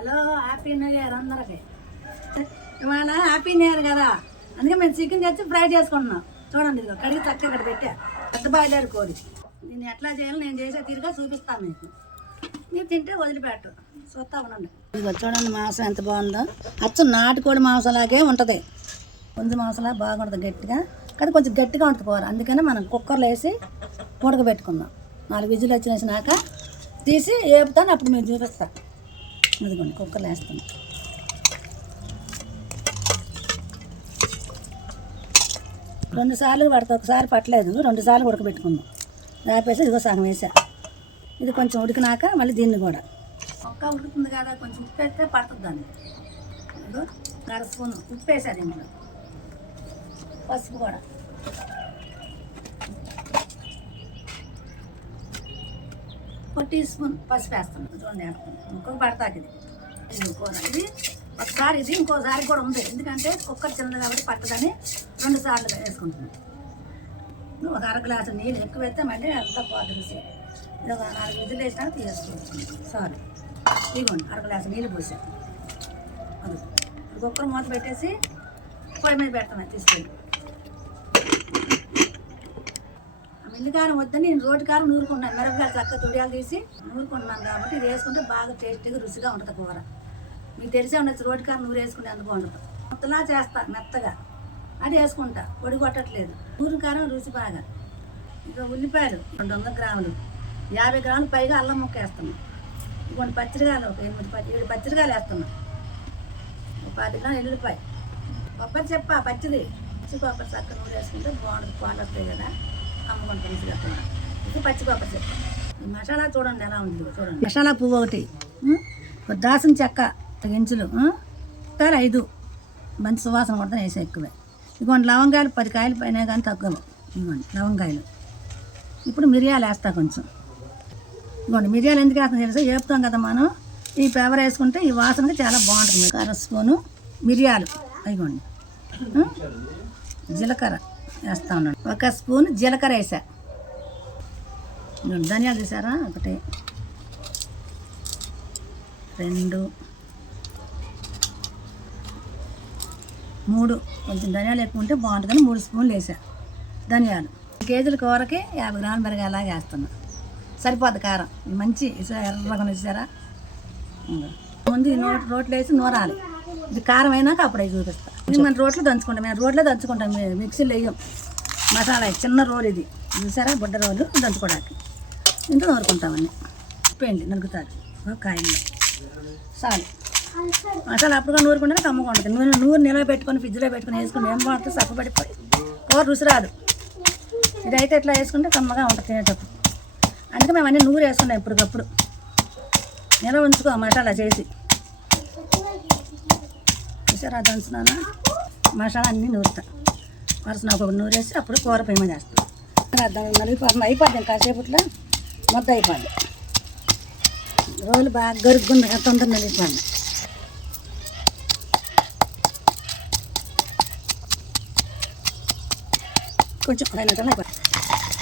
Hello happy new year అందరికి. ఇవాళ happy new year కదా? అందుకే మేము చికెన్ తెచ్చి ఫ్రై చేసుకుంటున్నాం. చూడండి ఇదిగో కడిగి చక్క ఇక్కడ పెట్టా. పెద్ద బాయిలర్ కోడి. నేను ఎట్లా చేయాలో నేను చేసే తీరుగా చూపిస్తాను మీకు. మీరు తింటే వదిలిపెట్టు చూస్తా ఉండండి. ఇదిగో చూడండి మాంసం ఎంత బాగుందో. అచ్చం నాటుకోడి మాంసంలాగే ఉంటుంది. కొంచెం మాంసంలా బాగుంటుంది గట్టిగా. కానీ కొంచెం గట్టిగా ఉంటుంది కూర అందుకనే మనం కుక్కర్లో వేసి ఉడకబెట్టుకుందాం. నాలుగు విజులు వచ్చినాక తీసి వేపుతాను అప్పుడు మీరు చూపిస్తాను. ఇదిగోండి కుక్కర్లు వేస్తాను రెండు సార్లు పడతా ఒకసారి పట్టలేదు రెండు సార్లు ఉడకబెట్టుకుందాం. దాపేసి ఇదిగో సగం వేసా. ఇది కొంచెం ఉడికినాక మళ్ళీ దీన్ని కూడా. ఒక్క ఉడుకుతుంది కదా కొంచెం ఉప్పు వేస్తే పడుతుంది దాన్ని. ఇదిగో అర స్పూన్ ఉప్పు వేసా పసుపు కూడా. ఒక టీ స్పూన్ పసుపు వేస్తాను. చూడండి వేస్తాను. ఇంకొక పడతాకి ఇది. ఇది ఇది ఒకసారి ఇది ఇంకోసారి కూడా ఉంది. ఎందుకంటే కుక్కర్ చిన్నది కాబట్టి పట్టదని రెండు సార్లు వేసుకుంటున్నాను. నువ్వు ఒక అర గ్లాసు నీళ్ళు ఎక్కువ వేస్తే మళ్ళీ అంత పోతుంది? రుచి ఇది ఒక నాలుగు విధులు వేసినాక తీసుకోవచ్చు. సారీ. ఇదిగోండి అర గ్లాసు నీళ్ళు పోసాను. అది కుక్కర్ మూత పెట్టేసి పొయ్యి మీద పెడతాను తీసుకెళ్ళి మిల్లి కారం వద్దని నేను రోడ్డు కారం నూరుకున్నాను మిరపకాయలు చక్కగా తొడియాలు తీసి నూరుకున్నాను కాబట్టి ఇది వేసుకుంటే బాగా టేస్టీగా రుచిగా ఉంటుంది కూర. మీకు తెలిసే ఉండొచ్చు రోటి కారం నూరు వేసుకుంటే ఎంత బాగుంటుంది మొత్తలా చేస్తాను మెత్తగా. అది వేసుకుంటా పొడి కొట్టట్లేదు. నూరు కారం రుచి బాగా. ఇంకా ఉల్లిపాయలు రెండు వందల గ్రాములు. యాభై గ్రాములు పైగా అల్లం ముక్క వేస్తున్నాం. ఇంకొన్ని పచ్చిరకాయలు ఒక ఎనిమిది పచ్చి ఏడు పచ్చిరకాయలు వేస్తున్నాం. ఒక పది గ్రాములు ఎల్లుపాయ కొబ్బరి చెప్ప పచ్చిది. పచ్చి కొబ్బరి చక్క నూరు వేసుకుంటే బాగుంటుంది పాలు వస్తాయి కదా. అమ్ముకొని తెలిసి కట్టున్నాను ఇది పచ్చి కొబ్బరి ఈ మసాలా చూడండి ఎలా ఉంది చూడండి. మసాలా పువ్వు ఒకటి. దాసం చెక్క ఒక ఇంచులు కాయలు ఐదు మంచి సువాసన కూడా వేసా ఎక్కువే. ఇదిగోండి లవంగాయలు పది కాయలు పైన కానీ తక్కువ. ఇదిగోండి లవంగాయలు. ఇప్పుడు మిరియాలు వేస్తా కొంచెం. ఇదిగోండి మిరియాలు ఎందుకు వేస్తాం తెలుసా? వేపుతాం కదా మనం. ఈ పేపర్ వేసుకుంటే ఈ వాసనకి చాలా బాగుంటుంది. మీకు అర స్పూను మిరియాలు. అయిగోండి జీలకర్ర. వేస్తా ఉన్నాను ఒక స్పూన్ జీలకర్ర వేసా. ధనియాలు తీసారా? ఒకటి రెండు మూడు. కొంచెం ధనియాలు ఎక్కువ ఉంటే బాగుంటుందని మూడు స్పూన్లు వేసా. ధనియాలు. కేజీల కూరకి యాభై గ్రాముల అలాగే వేస్తున్నా. సరిపోద్ది కారం. మంచి ఎర్రగా వేసారా ముందు ఈ నోట్ రోట్లు వేసి నూరాలి. ఇది కారం అయినాక అప్పుడు అవి చూపిస్తా. మన రోట్లో దంచుకుంటాం. మేము రోట్లో దంచుకుంటాం. మేము మిక్సీలో వేయం. మసాలా చిన్న రోల్ ఇది. చూసారా? బుడ్డ రోలు దంచుకోవడానికి. ఇంట్లో నూరుకుంటామని పెండి నలుగుతారు కాయలు. చాలు. మసాలా అప్పుడుగా నూరుకుంటే కమ్మగా ఉంటుంది. నూనె నూరు నిలవ పెట్టుకొని ఫ్రిడ్జ్లో పెట్టుకొని వేసుకుని ఏం బాగుంటుంది సప్పబడిపోయి కూర రుచి రాదు. ఇదైతే ఇట్లా వేసుకుంటే కమ్మగా ఉంటుంది తినేటప్పుడు. అందుకే మేము అన్నీ నూరు వేసుకున్నాం ఇప్పటికప్పుడు. నిలవ ఉంచుకో మసాలా చేసి. చూసారా దంచున్నాను మసాలా అన్నీ నూరుతా. వరుసన ఒక నూరేసి అప్పుడు కూర పొయ్యి మీద నలిగిపోతుంది అయిపోద్ది కాసేపట్లో మొత్తం అయిపోద్ది. రోజులు బాగా గరుగ్గుంది కదా తొందర నలిగిపోయింది కొంచెం పది అయిపోతుంది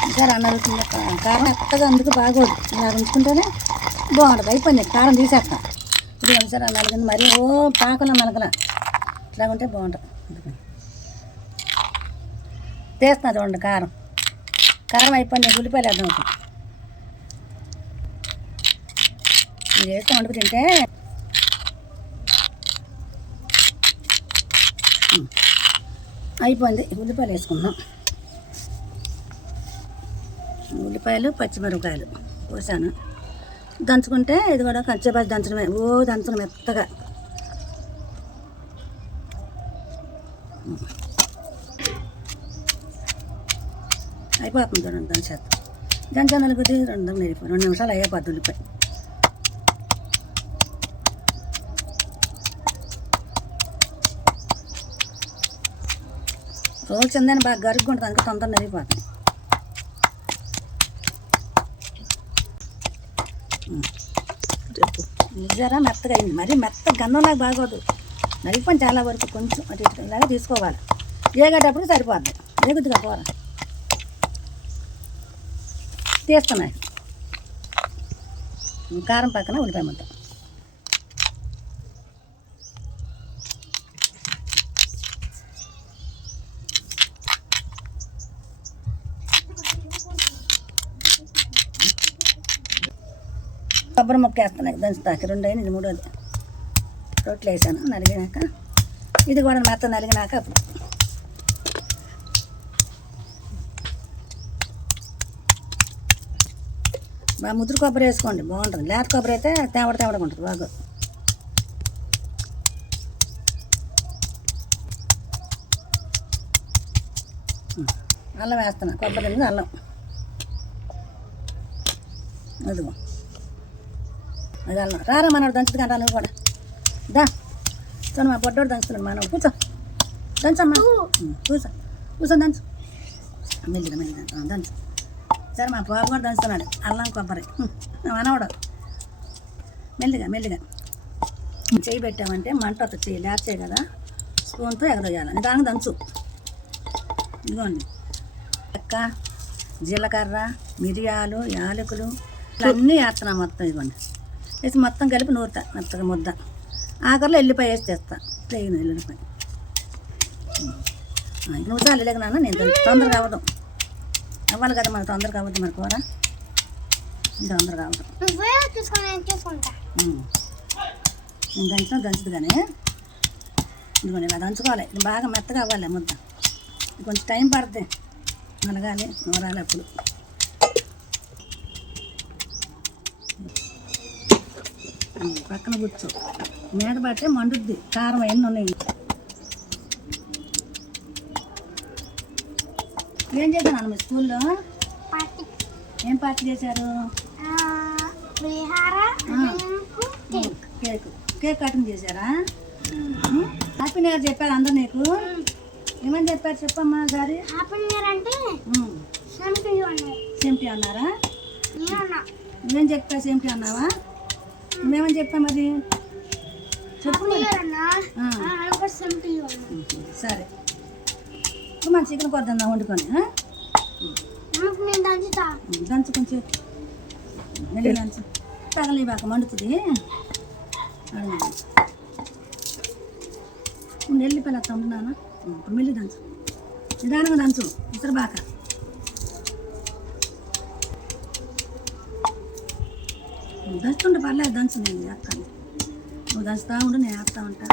ఇంకా అన్నరుగుతుంది కారం ఎక్కగా అందుకు బాగోదు. ఇలా ఉంచుకుంటేనే బాగుంటుంది. అయిపోయింది. కారం తీసేస్తాం. ఇది ఒకసారి నలగింది మరి ఓ పాకల నలగల ఉంటే బాగుంటుంది. తీస్తున్నా చూడండి కారం. కారం అయిపోయింది ఉల్లిపాయలు వేద్దాం ఇప్పుడు ఇది వేస్తే వండుకు తింటే. అయిపోయింది ఉల్లిపాయలు వేసుకుందాం. ఉల్లిపాయలు పచ్చిమిరపకాయలు పోసాను దంచుకుంటే ఇది కూడా కచ్చేపాచి దంచడమే. ఓ దంచడం మెత్తగా. అయిపోతుంది చూడండి దాని చేత దంచాను రెండు మిరిపోయి రెండు నిమిషాలు అయిపోద్ది ఉల్లిపాయ రోజు చెందని బాగా గరుగ్గా ఉంటుంది అందుకే తొందర నరిగిపోతుంది నిజారా మెత్తగా అయింది. మరి మెత్త గన్నంలాగా బాగోదు. నలిపని చాలా వరకు కొంచెం అటు ఇటు తీసుకోవాలి. వేగేటప్పుడు సరిపోద్ది. వేగుద్దిగా కూర తీస్తున్నా కారం పక్కన ఉల్లిపాయ ముద్ద. కొబ్బరి మొక్క వేస్తున్నాయి దంచుతాకి రెండు అయినది మూడోది రొట్టెలు వేసాను నలిగినాక. ఇది కూడా మెత్త నలిగినాక అప్పుడు ముద్ర కొబ్బరి వేసుకోండి బాగుంటుంది. లేత కొబ్బరి అయితే తేవడ తేవడగా ఉంటుంది బాగా. అల్లం వేస్తున్నా కొబ్బరి మీద అల్లం. అదిగో అది అల్లం. రారా మనోడు దంచుతుంది కదా నువ్వు కూడా. దా. చూడు మా పొట్టోడు దంచుతున్నాడు మనోడు. కూర్చో. దంచమ్మా. కూర్చో. కూర్చో దంచు. మెల్లిగా మెల్లిగా. దంచు. సరే మా బాబు కూడా దంచుతున్నాడు. అల్లం కొబ్బరి. మనవడు మెల్లిగా మెల్లిగా. చేయి పెట్టామంటే మంట వస్తుంది. చేయి లేచే కదా స్పూన్తో ఎగరొయ్యాలి నిదానికి దంచు. ఇదిగోండి. చెక్క జీలకర్ర మిరియాలు యాలకులు అన్నీ వేస్తున్నాం మొత్తం ఇదిగోండి. వేసి మొత్తం కలిపి నూరుతా. మెత్తగా ముద్ద. ఆఖరిలో ఎల్లిపాయ వేసి తెస్తా ప్లెయిన్ ఎల్లిపాయ నువ్వు చాలు ఇలాగ నాన్న నేను తొందరగా అవ్వదు. అవ్వాలి కదా మనకు తొందరగా అవ్వద్దు మరి కూర? ఉమ్. నేను దంచిన దంచుదు కానీ. ఇదిగోండి ఇలా దంచుకోవాలి. ఇది బాగా మెత్తగా అవ్వాలి ముద్ద. కొంచెం టైం పడుతుంది నలగాలి నూరాలి అప్పుడు. పక్కన కూర్చో. మీద పట్టే మండుద్ది. కారం ఎన్ని ఉన్నాయి? ఏం చేశాను మీ స్కూల్లో? ఏం పార్టీ చేశారు? కేక్. కేక్. కేక్ కటింగ్ చేశారా? హ్యాపీ న్యూ ఇయర్ చెప్పారు అందరు నీకు? ఏమని చెప్పారు చెప్పమ్మా సారి హ్యాపీ న్యూ ఇయర్ అంటే సేమ్టీ అన్నారా. నువ్వేం చెప్పావు సేమ్టీ అన్నావా? నువ్వేమని చెప్పా మరి? చెప్పు సరే. ఇప్పుడు మన చికెన్ వండుకొని? నాకు నేను దంచుతా. దంచు కొంచెం. మెల్లి దంచు. తగలి బాక మండుతుంది. అడగండి నెల్లి పిల్ల తమ్మున్నాను ఇప్పుడు మెల్లి దంచు. నిదానంగా దంచు. ఇతర బాక. దంచుతుంటే పర్లేదు దంచు నేను వేస్తాను నువ్వు దంచుతా ఉండు నేను వేస్తా ఉంటా.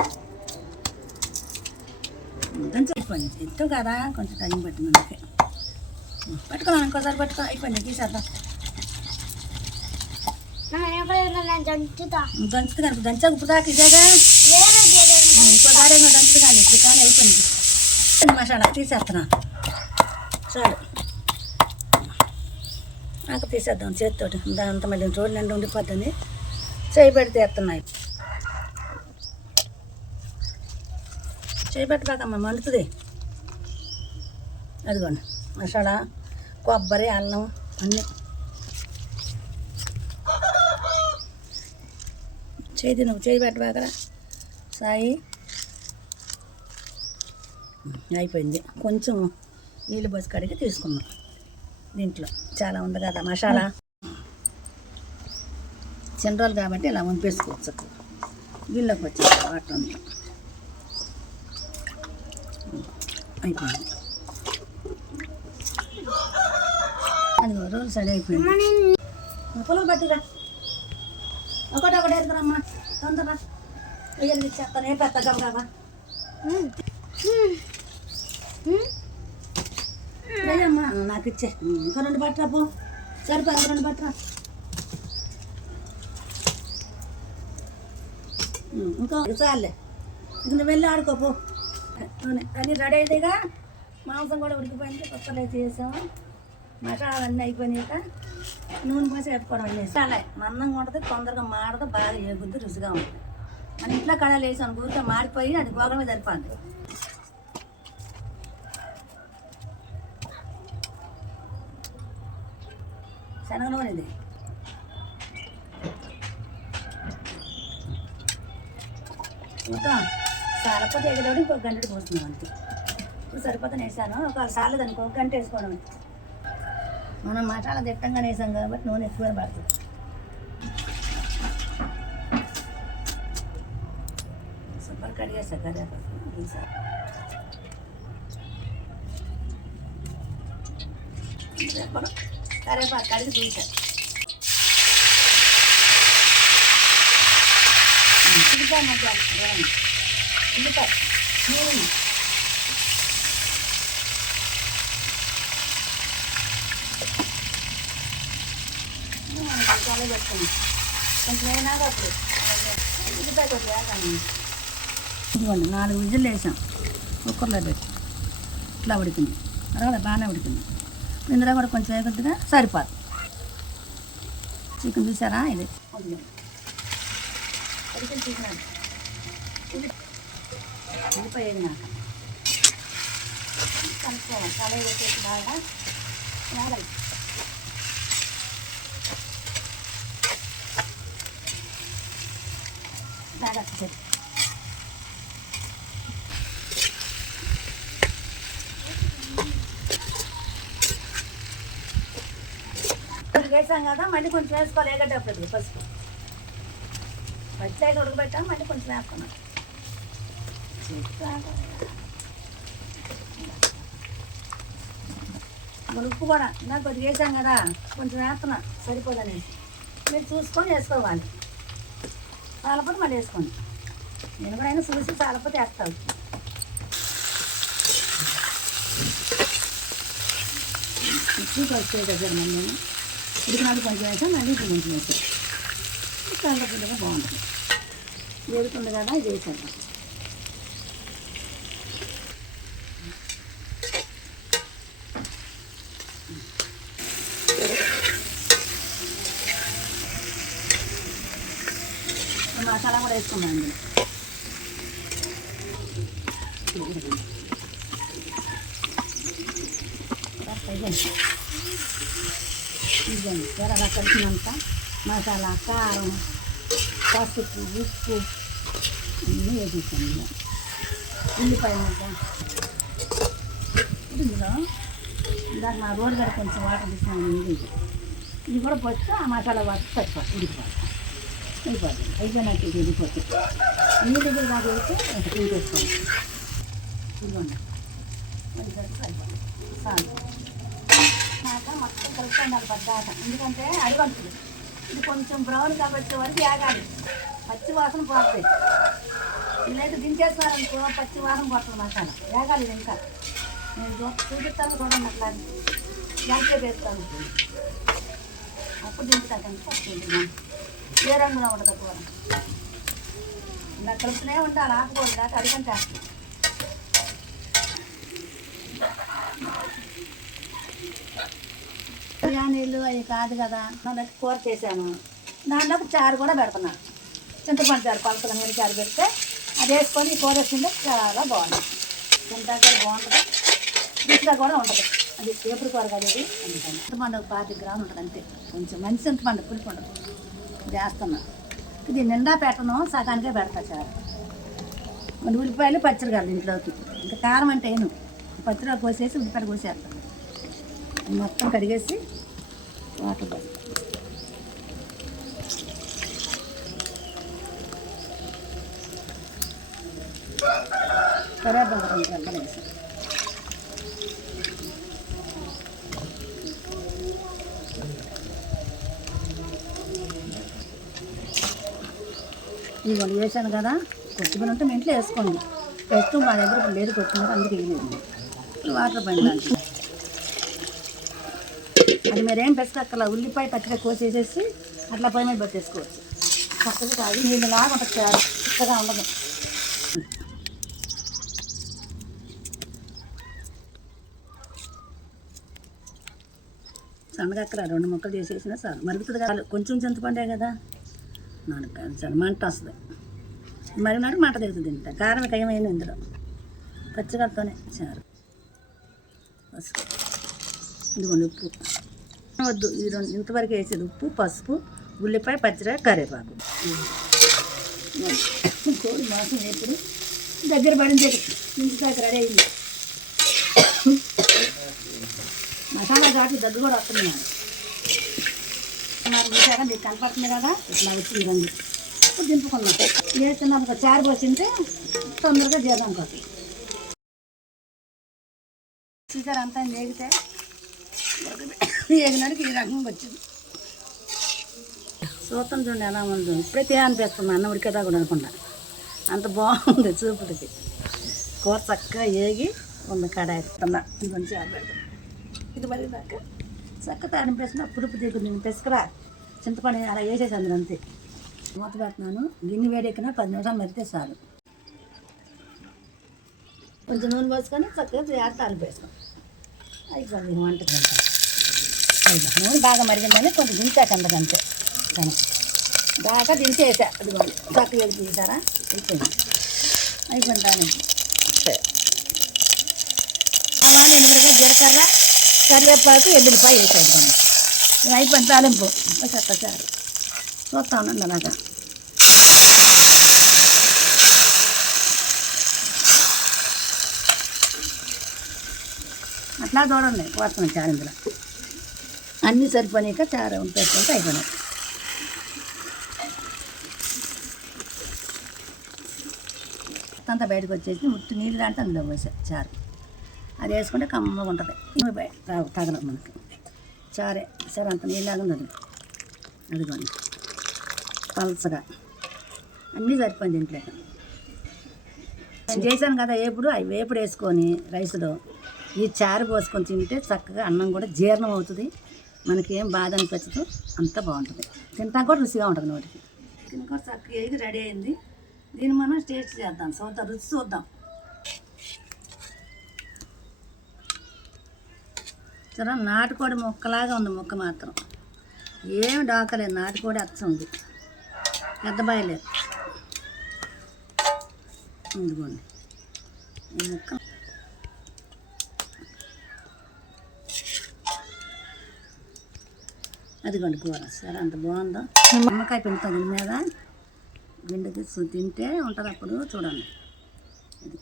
దంచు అయిపోయింది ఎత్తు కదా కొంచెం టైం పట్టింది అందుకే. పట్టుకున్నాను ఇంకోసారి పట్టుకో. అయిపోయింది తీసేద్దాం. దంచుతా కనుక దంచా ఇప్పుడు దాకా ఇదేగా? ఇంకోసారి ఏమో దంచుతు కానీ ఇప్పుడు కానీ అయిపోయింది. మసాలా తీసేస్తున్నా. చాలు. నాకు తీసేద్దాం చేతితోటి. దాంతో మళ్ళీ నిండా ఉండిపోతుంది. చేయి పెడితే ఎత్తున్నాయి. చేయి పెట్టబాకమ్మ మండుతుంది. అదిగోండి మసాలా కొబ్బరి అల్లం అన్నీ. చేతి నువ్వు చేయి పెట్టబాకరా సాయి. అయిపోయింది. కొంచెం నీళ్ళు పోసి కడిగి తీసుకున్నాం దీంట్లో చాలా ఉంది కదా మసాలా. చిన్న రోజులు కాబట్టి ఇలా వంపేసుకోవచ్చు. వీళ్ళకి వచ్చేసి వాటర్ అంతా అయిపోయింది. అది రోజు సరి అయిపోయింది. అమ్మ పొలం పట్టిరా. ఒకటి ఒకటి ఎదురమ్మా తొందర వెయ్యి చెప్తాను ఏ పెద్ద గమరావా ఉమ్. లేదమ్మా నాకు ఇచ్చే. ఇంకో రెండు పట్టరా పో. సరిపో రెండు పట్టరా. ఇంకా చాలే. ఇంక నువ్వు వెళ్ళి ఆడుకోపో అన్నీ రెడీ అయితేగా మాంసం కూడా ఉడికిపోయింది కుక్కలు అయితే చేసాము మసాలా అన్నీ అయిపోయినాక నూనె పోసి వేపుకోవడం అన్నీ అలా మందంగా ఉంటుంది తొందరగా మాడదు బాగా ఏగుద్ది రుచిగా ఉంటుంది. మన ఇంట్లో కడాలు వేసాను గురితో మాడిపోయి అది గోగమే సరిపోద్ది. శనగ నూనె ఇది. మొత్తం సరిపోతే ఎగదోడి ఇంకొక గంట పోస్తున్నాం అంతే. ఇప్పుడు సరిపోతే వేసాను ఒక సార్లు దానికి ఒక గంట వేసుకోవడం అంతే. మనం మసాలా దిట్టంగా వేసాం కాబట్టి నూనె ఎక్కువ పడుతుంది. సూపర్ కడిగేసా కరివేపాకు ఈసారి. కరివేపాకు కరివేపాకు కడిగి చూసా. ఉల్లిపాయ మధ్య ఇదిగోండి నాలుగు విజిల్లు వేసాం కుక్కర్లో పెట్టి ఇట్లా ఉడికింది తర్వాత బాగానే ఉడికింది ఇందులో కూడా కొంచెం వేగొద్దుగా సరిపోదు చికెన్ చూసారా ఇది ఉడికిన చికెన్ అది. ఉల్లి ఉల్లిపాయ వేగినాక కలుపుకోవాలి కలయి పెట్టేసి బాగా వేగాలి బాగా చెప్పు ఇప్పుడు వేసాం కదా మళ్ళీ కొంచెం వేసుకోవాలి వేగేటప్పుడు పసుపు పచ్చి సైడ్ ఉడకబెట్టాం మళ్ళీ కొంచెం వేసుకున్నాం మరి ఉప్పు కూడా ఇందాక కొద్దిగా వేసాం కదా కొంచెం వేస్తున్నా. సరిపోదనేసి మీరు చూసుకొని వేసుకోవాలి. చాలపోతే మళ్ళీ వేసుకోండి. నేను కూడా అయినా చూసి చాలపోతే వేస్తాను. ఉప్పు వచ్చేది దగ్గర మళ్ళీ ఉడికినాడు కొంచెం వేసాం మళ్ళీ ఇప్పుడు కొంచెం వేసాం కలపకుండా బాగుంటుంది. వేడుతుంది కదా ఇది వేసేద్దాం మసాలా కూడా వేసుకున్నాం అందులో ఇదండి ఇదండి ఎర్రగా కలిసినంత మసాలా కారం పసుపు ఉప్పు అన్నీ వేసేసాను ఇందులో ఉల్లిపాయ ముద్ద ఇందులో ఇందాక మా రోడ్డు గారు కొంచెం వాటర్ తీసుకున్నాను ఇది ఇది కూడా పోస్తే ఆ మసాలా వాటర్ చచ్చిపోతుంది ఉడికిపోతుంది అయిపోతుంది అయిపోయినాక ఇది ఉడికిపోతుంది నీళ్ళు దగ్గర దాకా వేస్తే ఇంకా తీసేసుకోండి ఇదిగోండి అది కలిసి అయిపోతుంది చాలు నాక మొత్తం కలిసి ఉండాలి పద్దాక ఎందుకంటే అడుగుంటుంది ఇది కొంచెం బ్రౌన్ కాబట్టి వరకు ఆగాలి పచ్చి వాసన పోతుంది వీళ్ళైతే దించేస్తున్నారనుకో పచ్చి వాసన పోతుంది మసాలా వేగాలి ఇంకా నేను చూపిస్తాను చూడండి అట్లా జాగ్రత్త వేస్తాను అప్పుడు దింపుతా కనుక వస్తుంది ఏ రంగులో ఉండదు కూర ఇలా కలుపుతూనే ఉండాలి ఆకుకూరలు దాకా అడిగంటే బిర్యానీలు అవి కాదు కదా దానికి కూర చేశాను. దాంట్లోకి చారు కూడా పెడుతున్నా. చింతపండు చారు పలకల మీద చారు పెడితే అది వేసుకొని ఈ కూర వేసుకుంటే చాలా బాగుంటుంది కూడా బాగుంటుంది. రుచిగా కూడా ఉంటుంది. అది ఎప్పుడు కూర కదా ఇది. చింతపండు ఒక పాతి గ్రాములు ఉంటుంది అంతే. కొంచెం మంచి చింతపండు పులుపు ఉండదు. చేస్తున్నా. ఇది నిండా పెట్టను సగానికే పెడతా చారు మన ఉల్లిపాయలు పచ్చడి కాదు ఇంట్లోకి. ఇంకా కారం అంటే వేయను పచ్చడి కోసేసి ఉల్లిపాయలు కోసేస్తాను మొత్తం కడిగేసి వాటర్ పోసి. కరేపాకు ఇదిగోండి వేసాను కదా. కొత్తిమీర ఉంటే మీ ఇంట్లో వేసుకోండి. ఎక్కువ మా దగ్గర ఇప్పుడు లేదు కొత్తిమీర అందుకే వేయలేదు వాటర్ పైన అది మీరేం పెసరక్కల ఉల్లిపాయ పచ్చిగా కోసేసేసి అట్లా పై మీద పెట్టేసుకోవచ్చు. చక్కగా కాదు నీళ్ళు లాగా ఉంటుంది చక్కగా ఉండదు. సన్నగా అక్కడ రెండు ముక్కలు చేసేసినా సార్ మరుగుతుంది కాదు. కొంచెం చింతపండే కదా. నాకు చాలా మంట వస్తుంది మరి మరి మంట దిగుతుంది ఇంత. కారం కయమైంది ఇందులో. పచ్చిగలతోనే చారు పసుపు ఇదిగోండి ఉప్పు. వద్దు ఇది రెండు ఇంతవరకు వేసేది ఉప్పు పసుపు ఉల్లిపాయ పచ్చిరాయ కరివేపాకు. కోడి మాసం ఎప్పుడు దగ్గర పడింది ఇంటికి రెడీ అయింది. మసాలా ఘాటు దగ్గర కూడా వస్తున్నాను మరి చూసారా మీకు కనపడుతుంది కదా? ఇట్లా వచ్చింది రంగు ఇప్పుడు దింపుకున్నాం వేస్తున్నాం ఒక చారు పోసింటే తొందరగా చేద్దాం కాఫీ. చూసారు అంతా వేగితే వేగినాడికి ఈ రకంగా వచ్చింది. చూస్తాం చూడండి ఎలా ఉంది. ఇప్పుడే అనిపిస్తుంది. అన్న ఉడికేదా కూడా అనుకున్నా అంత బాగుంది చూపుడికి కూర చక్కగా ఏగి ఉంది కడాయి. తిన్నా ఇది మంచిగా ఆరబెడతాం ఇది మరి దాకా చక్కగా అనిపిస్తుంది. పులుపు దిగుతుంది నేను తెసుకురా చింతపండు అలా వేసేసి అందులో అంతే. మూత పెడుతున్నాను. గిన్నె వేడెక్కిన పది నిమిషాలు మెరితే చాలు. కొంచెం నూనె పోసుకొని చక్కగా ఆడ తాలింపు వేసుకో. అయిపోయింది. వంట గంట నూనె బాగా మరిగిందని కొంచెం దించాక అంతకంతే కానీ బాగా దించేసా. అది చక్కగా తీసారా? అయిపోయింది. అయిపోయింది తాలింపు ఆవాలు ఎండుమిరపకాయ జీలకర్ర కరివేపాకు ఎల్లుల్లిపాయ వేసేద్దాం ఇది తాలింపు. చెత్త చారు చూస్తా ఉండండి అలాగా. అట్లా చూడండి వస్తున్నాం చారు ఇందులో. అన్నీ సరిపోయాక చారు పెట్టుకుంటే అయిపోయినాయి. అంతా బయటకు వచ్చేసి ముట్టు నీళ్ళు అంటే అందులో పోసా చారు. అది వేసుకుంటే కమ్మగా ఉంటుంది. ఇవి తగలదు మనకి. చారే సరే అంత నీళ్ళగా ఉంది అదిగోండి. పలసగా అన్నీ సరిపోయింది ఇంట్లో నేను చేశాను కదా ఎప్పుడు అవి వేపుడు వేసుకొని రైస్లో ఈ చారు పోసుకొని తింటే చక్కగా అన్నం కూడా జీర్ణం అవుతుంది. మనకి ఏం బాధ అనిపించదు అంత బాగుంటుంది. తింటా కూడా రుచిగా ఉంటుంది నోటికి. చికెన్ కూడా చక్కగా వేగి రెడీ అయింది. దీన్ని మనం టేస్ట్ చేద్దాం. చూద్దాం రుచి చూద్దాం. సరే నాటుకోడి ముక్కలాగా ఉంది ముక్క మాత్రం. ఏమి డాకలేదు నాటుకోడి అచ్చం ఉంది. పెద్ద బాయలేదు ఇదిగోండి. ఈ ముక్క. అదిగోండి కూర. సరే అంత బాగుందో? నిమ్మకాయ పిండుతుంది మీద. గిండెకి తింటే ఉంటుంది అప్పుడు. చూడండి. అది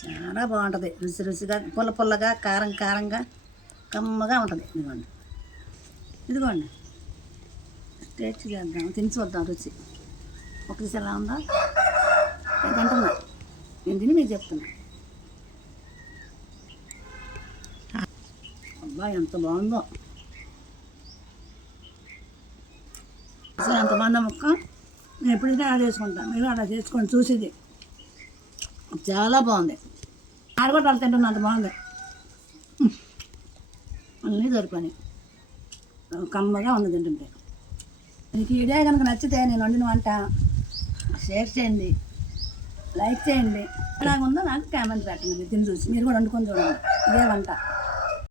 చాలా బాగుంటుంది. రుచి రుచిగా పుల్ల పుల్లగా కారం కారంగా కమ్మగా ఉంటుంది. ఇదిగోండి. ఇదిగోండి. టేస్ట్ చేద్దాం తిని చూద్దాం రుచి. ఒకటి ఎలా ఉందా? నేను తింటున్నా. నేను తిని మీకు చెప్తున్నా. అబ్బా ఎంత బాగుందో. అసలు ఎంత బాగుందో మొక్క? నేను ఎప్పుడైతే అలా చేసుకుంటాను. మీరు అలా చేసుకొని చూసేది. చాలా బాగుంది. ఆడ కూడా వాళ్ళు తింటున్నా అంత బాగుంది. అన్నీ సరిపోయి కమ్మగా ఉంది తింటుంటే. మీకు వీడియో కనుక నచ్చితే నేను వండిన వంట షేర్ చేయండి లైక్ చేయండి. ఎలాగుందో నాకు కామెంట్ పెట్టండి మీరు తిని చూసి. మీరు కూడా వండుకొని చూడండి. ఇదే వంట.